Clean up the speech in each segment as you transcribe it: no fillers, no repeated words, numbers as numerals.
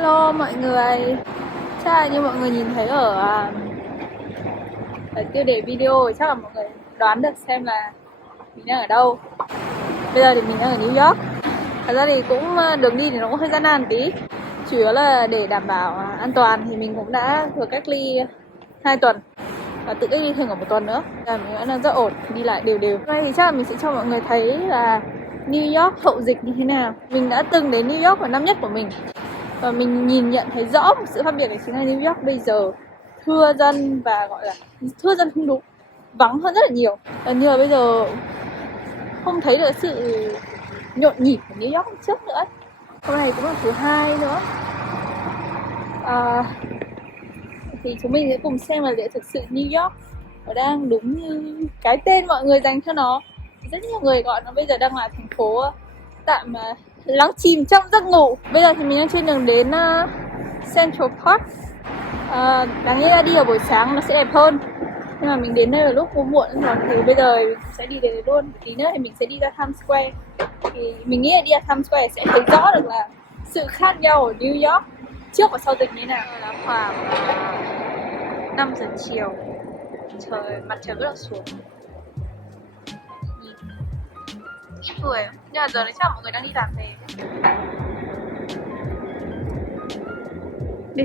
Hello mọi người. Chắc là như mọi người nhìn thấy ở tiêu đề video, chắc là mọi người đoán được xem là mình đang ở đâu. Bây giờ thì mình đang ở New York. Thật ra thì cũng đường đi thì nó cũng hơi gian nan tí. Chủ yếu là để đảm bảo an toàn thì mình cũng đã được cách ly 2 tuần và tự cách ly thêm cả 1 tuần nữa. Mình vẫn đang rất ổn, đi lại đều đều. Hôm nay thì chắc là mình sẽ cho mọi người thấy là New York hậu dịch như thế nào. Mình đã từng đến New York vào năm nhất của mình và mình nhìn nhận thấy rõ một sự khác biệt, đấy chính là New York bây giờ thưa dân, và gọi là thưa dân không đúng, vắng hơn rất là nhiều. Gần như là bây giờ không thấy được sự nhộn nhịp của New York trước nữa. Hôm nay cũng là thứ hai nữa. Thì chúng mình sẽ cùng xem là liệu thực sự New York nó đang đúng như cái tên mọi người dành cho nó. Rất nhiều người gọi nó bây giờ đang là thành phố tạm lắng chìm trong giấc ngủ. Bây giờ thì mình đang trên đường đến Central Park. Đáng nghĩa là đi vào buổi sáng nó sẽ đẹp hơn, nhưng mà mình đến đây vào lúc muộn rồi, thì bây giờ mình sẽ đi đến luôn. Tí nữa thì mình sẽ đi ra Times Square. Thì mình nghĩ là đi ra Times Square sẽ thấy rõ được là sự khác nhau ở New York trước và sau dịch như thế nào. Là khoảng 5 giờ chiều, mặt trời bắt đầu xuống. Ít người, nhưng mà giờ đấy chắc là mọi người đang đi làm về. Đi.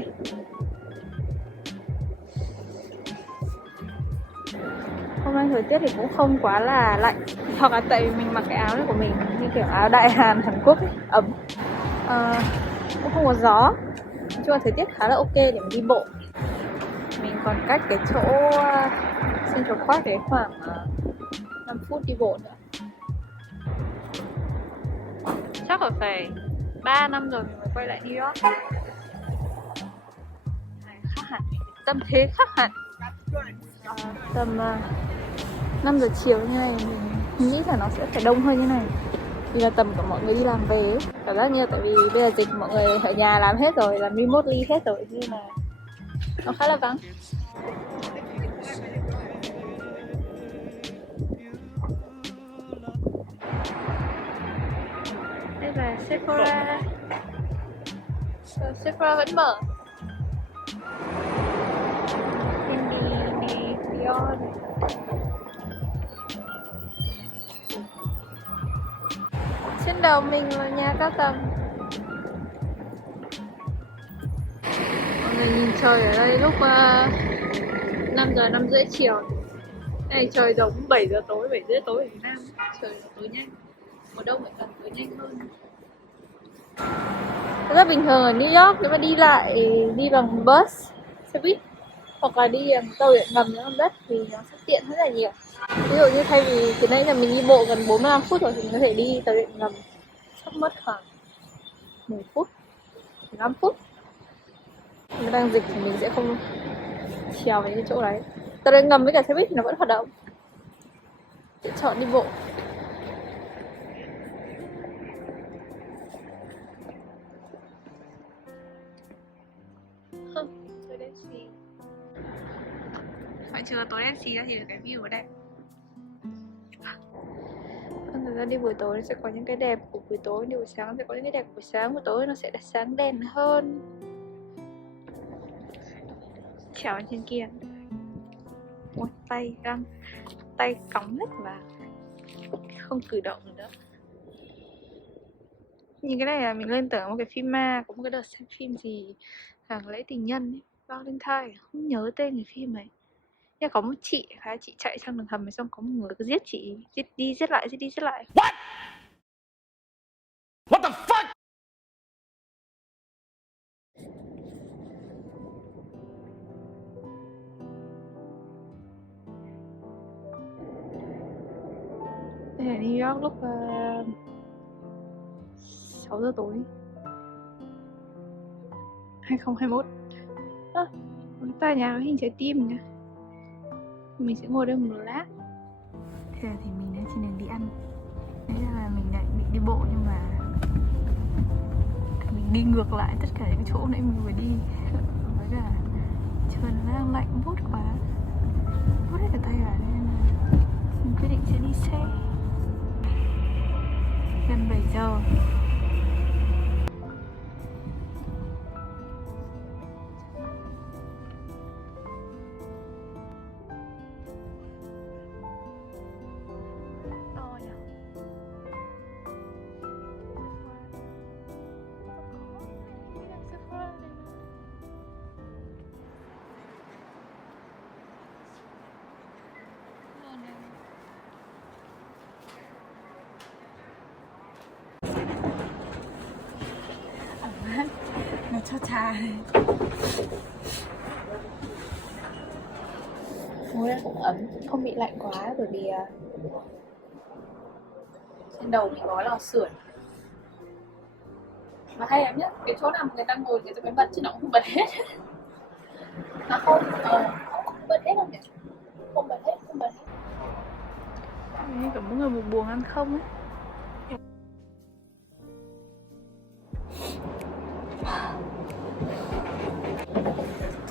Hôm nay thời tiết thì cũng không quá là lạnh, hoặc là tại vì mình mặc cái áo này của mình như kiểu áo đại Hàn Hàn Quốc ấy, ấm. Cũng không có gió. Nói chung là thời tiết khá là ok để mình đi bộ. Mình còn cách cái chỗ Central Park đấy khoảng 5 phút đi bộ nữa. Chắc là phải 3 năm rồi mình mới quay lại New York. Khác hẳn, tâm thế khác hẳn. Tầm 5 giờ chiều như này mình nghĩ là nó sẽ phải đông hơn như này, vì là tầm của mọi người đi làm về ấy. Cảm giác như tại vì bây giờ dịch mọi người ở nhà làm hết rồi, làm remotely hết rồi, nên là nó khá là vắng. Đây là Sephora. Sephora vẫn mở. Indie Beyond. Trên đầu mình là nhà cao tầng. Mọi người nhìn trời ở đây lúc 5 giờ 5 rưỡi chiều. Này trời giống 7 giờ tối, 7 rưỡi tối ở Việt Nam. Trời tối nhanh. Mùa đông phải cần tối nhanh hơn. Rất bình thường ở New York nếu mà đi lại đi bằng bus, xe buýt hoặc là đi bằng tàu điện ngầm nữa đất thì nó sẽ tiện rất là nhiều. Ví dụ như thay vì từ nãy là mình đi bộ gần 45 phút rồi thì mình có thể đi tàu điện ngầm chắc mất khoảng 10 phút, 15 phút. Nếu đang dịch thì mình sẽ không trèo đến cái chỗ đấy. Tàu điện ngầm với cả xe buýt thì nó vẫn hoạt động. Sẽ chọn đi bộ. Tối đen xì. Ngoại trừ tối đen xì thì cái view ở đây. Thật ra đi buổi tối sẽ có những cái đẹp của buổi tối, đi buổi sáng sẽ có những cái đẹp của buổi sáng. Buổi tối nó sẽ sáng đèn hơn. Trèo trên kia. Ôi, tay cóng hết mà không cử động nữa. Nhìn cái này là mình lên tưởng một cái phim ma, có một cái đợt xem phim gì hàng lễ tình nhân ấy, Valentine, không nhớ tên cái phim ấy. Nhưng có một chị chạy trong đường hầm, xong có một người cứ giết chị, giết đi giết lại, giết đi giết lại. What the fuck? Đây là New York lúc 6 giờ tối 2021. Tòa nhà có hình trái tim kìa. Mình sẽ ngồi đây một lát. Thì mình đang trên đường đi ăn. Đấy là mình lại định đi bộ nhưng mà mình đi ngược lại tất cả những cái chỗ nãy mình vừa đi. Với cả trời nó đang lạnh buốt quá, buốt hết cả tay cả, nên là mình quyết định sẽ đi xe. Gần 7 giờ. Sao chà. Ngồi đây cũng ấm, không bị lạnh quá bởi vì trên đầu mình có lò sưởi. Mà hay lắm nhá, cái chỗ nào người ta ngồi người ta mới bật chứ nó cũng không bật hết. Nó không bật hết không nhỉ? Không bật hết, không bật hết. Như cả mỗi người một buồng ăn không ấy.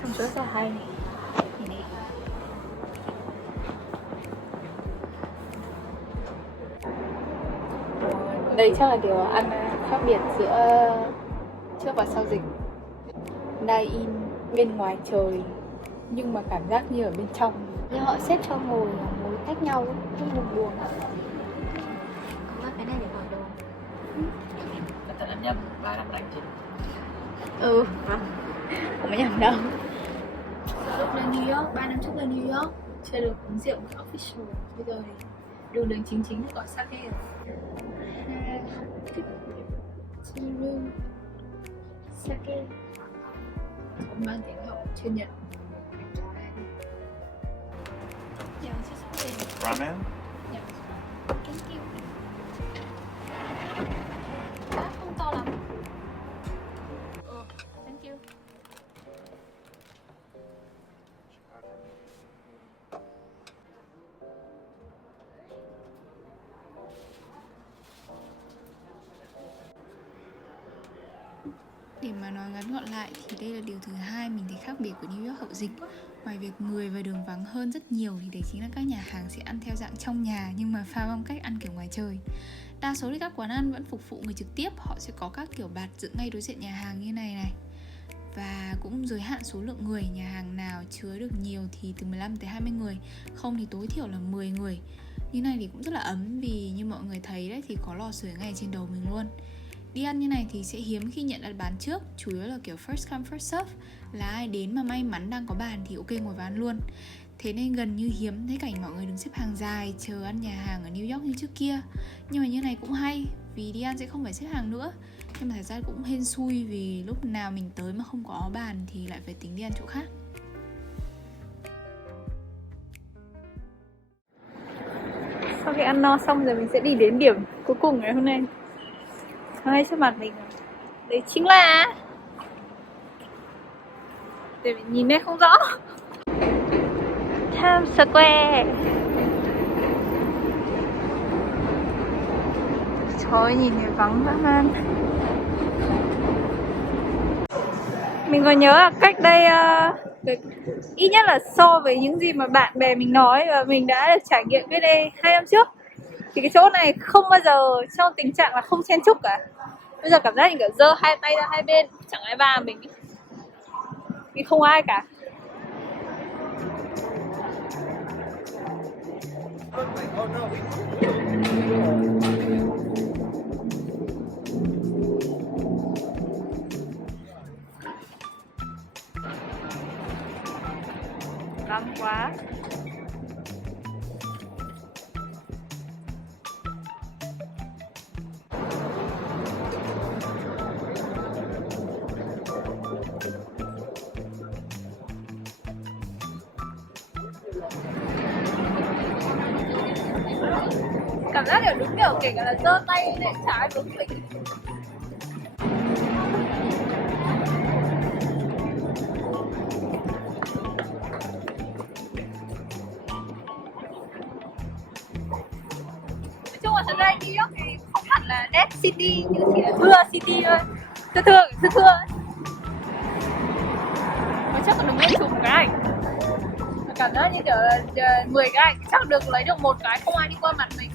Trông rất là hay này. Nhìn đi. Đây chắc là điều ăn khác biệt giữa trước và sau dịch. Dine-in bên ngoài trời nhưng mà cảm giác như ở bên trong. Nhưng họ xếp cho ngồi cách nhau, không một buồng. Có cái này để bỏ đồ. Thật là nhầm, 3 năm đánh chứ. Không có nhầm đâu. Lúc lên New York, 3 năm trước lên New York chưa được uống rượu official. Bây giờ thì đường chính thì gọi sake rồi. Sake. Không mang tiếng Hậu chuyên Nhật. Ramen? Thank you. Không to lắm. Thank you. Để mà nói ngắn gọn lại thì đây là điều thứ hai mình thấy khác biệt của New York hậu dịch. Ngoài việc người và đường vắng hơn rất nhiều thì đấy chính là các nhà hàng sẽ ăn theo dạng trong nhà nhưng mà pha phong cách ăn kiểu ngoài trời. Đa số thì các quán ăn vẫn phục vụ người trực tiếp, họ sẽ có các kiểu bạt dựng ngay đối diện nhà hàng như này này. Và cũng giới hạn số lượng người, nhà hàng nào chứa được nhiều thì từ 15 tới 20 người, không thì tối thiểu là 10 người. Như này thì cũng rất là ấm vì như mọi người thấy đấy thì có lò sưởi ngay trên đầu mình luôn. Đi ăn như này thì sẽ hiếm khi nhận đặt bàn trước, chủ yếu là kiểu first come first serve, là ai đến mà may mắn đang có bàn thì ok ngồi vào ăn luôn. Thế nên gần như hiếm thấy cảnh mọi người đứng xếp hàng dài chờ ăn nhà hàng ở New York như trước kia. Nhưng mà như này cũng hay, vì đi ăn sẽ không phải xếp hàng nữa. Nhưng mà thật ra cũng hên xui vì lúc nào mình tới mà không có bàn thì lại phải tính đi ăn chỗ khác. Sau khi ăn no xong rồi mình sẽ đi đến điểm cuối cùng ngày hôm nay. Ngay trước mặt mình đấy chính là, để mình nhìn đây không rõ, Times Square. Trời ơi, nhìn thì vắng dã man. Mình còn nhớ là cách đây ít nhất là so với những gì mà bạn bè mình nói và mình đã được trải nghiệm cái đây 2 năm trước, thì cái chỗ này không bao giờ trong tình trạng là không chen chúc cả. Bây giờ cảm giác như kiểu giơ hai tay ra hai bên chẳng ai va mình ấy. Vì không ai cả. Vắng quá. Cảm giác kiểu đúng kiểu kể cả là giơ tay để trái đúng mình. Nói chung là thật ra New York thì không hẳn là Dead City, nhưng chỉ là thưa City thôi. Thưa ấy. Mà chắc là đừng nên chụp một cái ảnh. Cảm giác như kiểu là 10 cái ảnh chắc được lấy được một cái không ai đi qua mặt mình.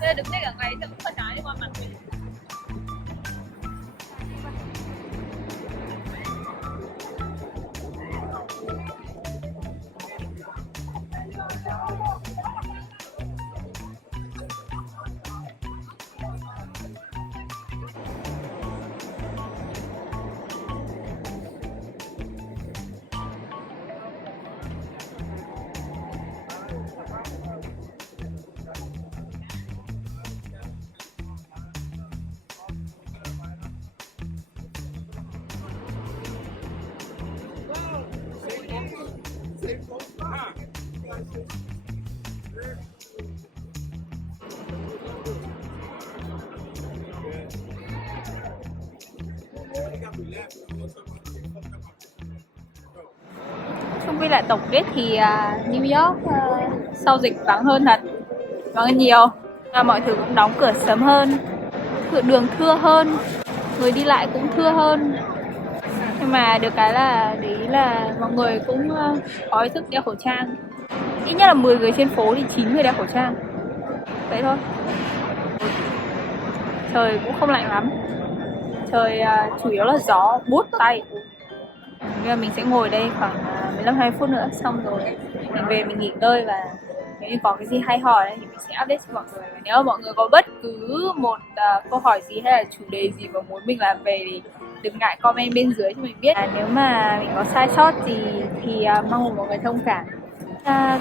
Nên đứng đây cả ngày thì cũng phải trái đi qua mặt mình. Chung quy lại tổng kết thì New York sau dịch vắng hơn thật, vắng hơn nhiều. Mọi thứ cũng đóng cửa sớm hơn, đường thưa hơn, người đi lại cũng thưa hơn. Nhưng mà được cái là đấy là mọi người cũng có ý thức đeo khẩu trang. Ít nhất là 10 người trên phố thì 9 người đeo khẩu trang. Đấy thôi. Trời cũng không lạnh lắm. Trời chủ yếu là gió buốt tay. Bây giờ mình sẽ ngồi đây khoảng 15-20 phút nữa, xong rồi mình về mình nghỉ ngơi, và nếu như có cái gì hay hỏi thì mình sẽ update cho mọi người. Và nếu mà mọi người có bất cứ một câu hỏi gì hay là chủ đề gì mà muốn mình làm về thì đừng ngại comment bên dưới cho mình biết. Nếu mà mình có sai sót gì thì mong mọi người thông cảm.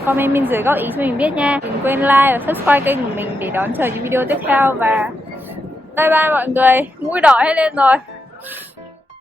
Comment bên dưới góp ý cho mình biết nha. Đừng quên like và subscribe kênh của mình để đón chờ những video tiếp theo. Và bye bye mọi người, mũi đỏ hết lên rồi.